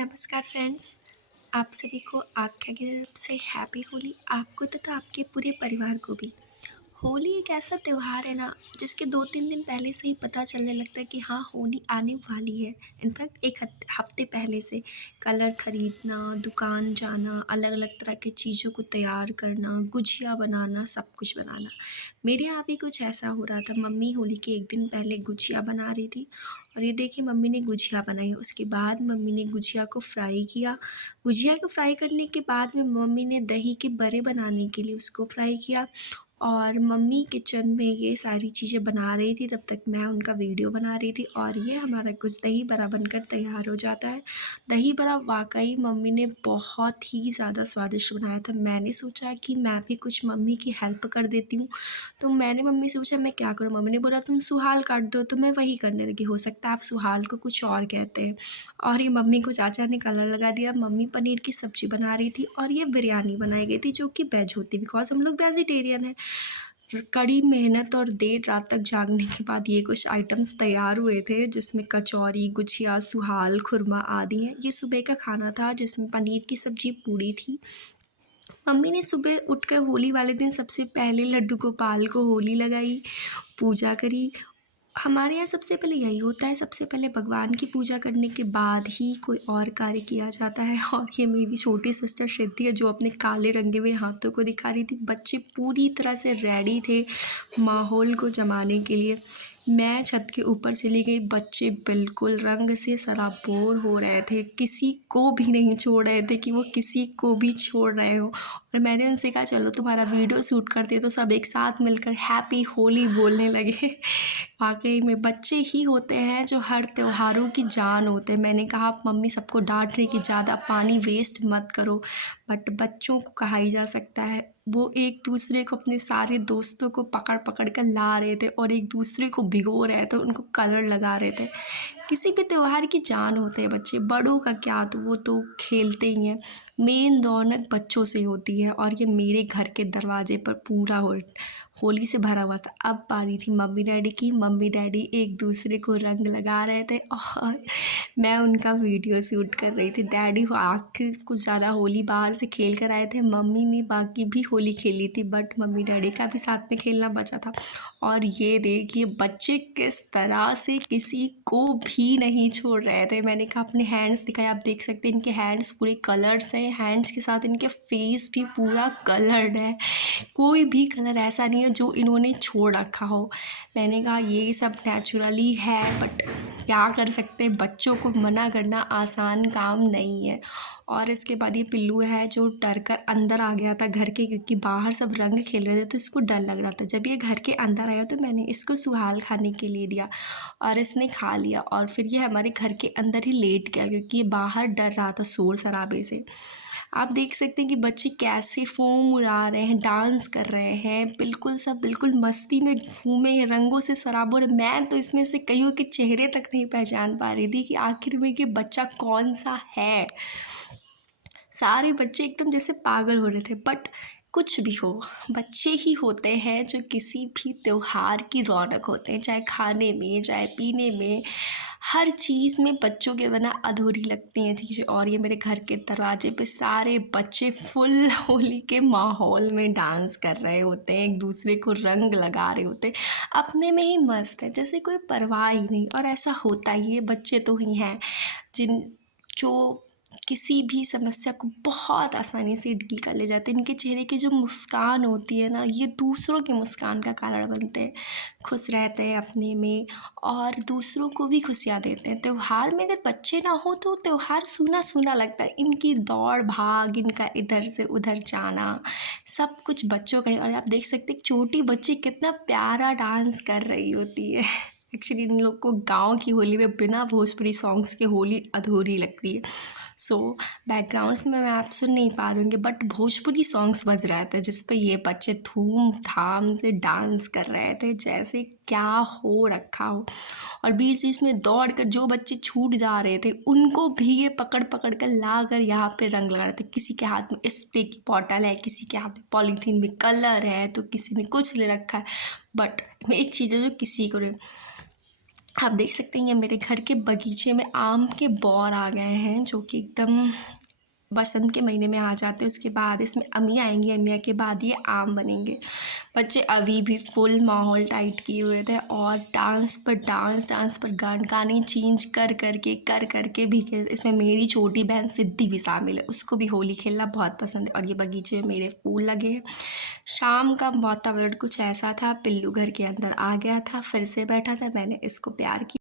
नमस्कार फ्रेंड्स। आप सभी को आख्या की तरफ से हैप्पी होली, आपको तथा आपके पूरे परिवार को भी। होली एक ऐसा त्योहार है ना, जिसके 2-3 दिन पहले से ही पता चलने लगता है कि हाँ, होली आने वाली है। इनफैक्ट एक हफ्ते पहले से कलर खरीदना, दुकान जाना, अलग अलग तरह की चीज़ों को तैयार करना, गुजिया बनाना, सब कुछ बनाना। मेरे यहाँ भी कुछ ऐसा हो रहा था। मम्मी होली के एक दिन पहले गुजिया बना रही थी और ये देखिए मम्मी ने गुजिया बनाई। उसके बाद मम्मी ने गुजिया को फ्राई किया। गुजिया को फ्राई करने के बाद में मम्मी ने दही के बड़े बनाने के लिए उसको फ्राई किया और मम्मी किचन में ये सारी चीज़ें बना रही थी, तब तक मैं उनका वीडियो बना रही थी और ये हमारा कुछ दही बड़ा बनकर तैयार हो जाता है। दही बड़ा वाक़ई मम्मी ने बहुत ही ज़्यादा स्वादिष्ट बनाया था। मैंने सोचा कि मैं भी कुछ मम्मी की हेल्प कर देती हूँ, तो मैंने मम्मी से पूछा मैं क्या करूँ? मम्मी ने बोला तुम सुहाल काट दो, तो मैं वही करने लगी। हो सकता है आप सुहाल को कुछ और कहते हैं। और ये मम्मी को चाचा ने कलर लगा दिया। मम्मी पनीर की सब्ज़ी बना रही थी और ये बिरयानी बनाई गई थी जो कि वेज होती है, बिकॉज़ हम लोग वेजिटेरियन हैं। कड़ी मेहनत और देर रात तक जागने के बाद ये कुछ आइटम्स तैयार हुए थे, जिसमें कचौरी, गुजिया, सुहाल, खुरमा आदि हैं। ये सुबह का खाना था जिसमें पनीर की सब्ज़ी, पूड़ी थी। मम्मी ने सुबह उठकर होली वाले दिन सबसे पहले लड्डू गोपाल को होली लगाई, पूजा करी। हमारे यहाँ सबसे पहले यही होता है, सबसे पहले भगवान की पूजा करने के बाद ही कोई और कार्य किया जाता है। और ये मेरी छोटी सिस्टर सिद्धि है जो अपने काले रंगे हुए हाथों को दिखा रही थी। बच्चे पूरी तरह से रेडी थे माहौल को जमाने के लिए। मैं छत के ऊपर चली गई, बच्चे बिल्कुल रंग से सराबोर हो रहे थे, किसी को भी नहीं छोड़ रहे थे कि वो किसी को भी छोड़ रहे हो। और मैंने उनसे कहा चलो तुम्हारा वीडियो शूट करते, तो सब एक साथ मिलकर हैप्पी होली बोलने लगे। वाकई में बच्चे ही होते हैं जो हर त्योहारों की जान होते हैं। मैंने कहा मम्मी सबको डांट रही कि ज़्यादा पानी वेस्ट मत करो, बट बच्चों को कहा ही जा सकता है। वो एक दूसरे को, अपने सारे दोस्तों को पकड़ पकड़ कर ला रहे थे और एक दूसरे को भिगो रहे थे, उनको कलर लगा रहे थे। किसी भी त्योहार की जान होते हैं बच्चे, बड़ों का क्या, तो वो तो खेलते ही हैं। मेन रौनक बच्चों से होती है और ये मेरे घर के दरवाजे पर पूरा होली से भरा हुआ था। अब बारी थी मम्मी डैडी की। मम्मी डैडी एक दूसरे को रंग लगा रहे थे और मैं उनका वीडियो शूट कर रही थी। डैडी आखिर कुछ ज़्यादा होली बाहर से खेल कर आए थे, मम्मी ने बाकी भी होली खेली थी, बट मम्मी डैडी का भी साथ में खेलना बचा था। और ये देखिए बच्चे किस तरह से किसी को भी नहीं छोड़ रहे थे। मैंने कहा अपने हैंड्स दिखाए, आप देख सकते हैं इनके हैंड्स पूरे कलर्स हैं। हैंड्स के साथ इनके फेस भी पूरा कलर्ड है। कोई भी कलर ऐसा नहीं है जो इन्होंने छोड़ रखा हो। मैंने कहा ये सब नेचुरली है, बट क्या कर सकते हैं, बच्चों को मना करना आसान काम नहीं है। और इसके बाद ये पिल्लू है जो डर कर अंदर आ गया था घर के, क्योंकि बाहर सब रंग खेल रहे थे तो इसको डर लग रहा था। जब ये घर के अंदर आया तो मैंने इसको सुहाल खाने के लिए दिया और इसने खा लिया और फिर ये हमारे घर के अंदर ही लेट गया, क्योंकि ये बाहर डर रहा था शोर शराबे से। आप देख सकते हैं कि बच्चे कैसे फोम उड़ा रहे हैं, डांस कर रहे हैं, बिल्कुल सब बिल्कुल मस्ती में घूमे, रंगों से सराबोर। मैं तो इसमें से कईयों के चेहरे तक नहीं पहचान पा रही थी कि आखिर में ये बच्चा कौन सा है। सारे बच्चे एकदम जैसे पागल हो रहे थे, बट कुछ भी हो, बच्चे ही होते हैं जो किसी भी त्योहार की रौनक होते हैं, चाहे खाने में, चाहे पीने में, हर चीज़ में बच्चों के बिना अधूरी लगती हैं चीज़ें। और ये मेरे घर के दरवाजे पे सारे बच्चे फुल होली के माहौल में डांस कर रहे होते हैं, एक दूसरे को रंग लगा रहे होते हैं, अपने में ही मस्त है, जैसे कोई परवाह ही नहीं। और ऐसा होता ही है, बच्चे तो ही हैं जो किसी भी समस्या को बहुत आसानी से डील कर ले जाते हैं। इनके चेहरे की जो मुस्कान होती है ना, ये दूसरों की मुस्कान का कारण बनते हैं। खुश रहते हैं अपने में और दूसरों को भी खुशियाँ देते हैं। त्योहार में अगर बच्चे ना हो तो त्योहार सूना सूना लगता है। इनकी दौड़ भाग, इनका इधर से उधर जाना, सब कुछ बच्चों का ही। और आप देख सकते हैं छोटी बच्ची कितना प्यारा डांस कर रही होती है। एक्चुअली इन लोग को गाँव की होली में बिना भोजपुरी सॉन्ग्स के होली अधूरी लगती है। सो बैकग्राउंड्स में मैं आप सुन नहीं पा रही होंगी, बट भोजपुरी सॉन्ग्स बज रहे थे जिस पे ये बच्चे धूम धाम से डांस कर रहे थे जैसे क्या हो रखा हो। और बीच बीच में दौड़ कर जो बच्चे छूट जा रहे थे उनको भी ये पकड़ पकड़ कर ला कर यहाँ पे रंग लगा रहे थे। किसी के हाथ में स्प्रे की बॉटल है, किसी के हाथ में पॉलीथीन में कलर है, तो किसी ने कुछ ले रखा है। बट एक चीज़ है जो किसी को नहीं, आप देख सकते हैं ये मेरे घर के बगीचे में आम के बौर आ गए हैं, जो कि एकदम बसंत के महीने में आ जाते हैं। उसके बाद इसमें अमी आएंगी, अमिया के बाद ये आम बनेंगे। बच्चे अभी भी फुल माहौल टाइट किए हुए थे और डांस पर डांस, डांस पर गाने चेंज कर कर के भी खेल। इसमें मेरी छोटी बहन सिद्धि भी शामिल है, उसको भी होली खेलना बहुत पसंद है। और ये बगीचे में मेरे फूल लगे हैं। शाम का वातावरण कुछ ऐसा था, पिल्लू घर के अंदर आ गया था, फिर से बैठा था, मैंने इसको प्यार किया।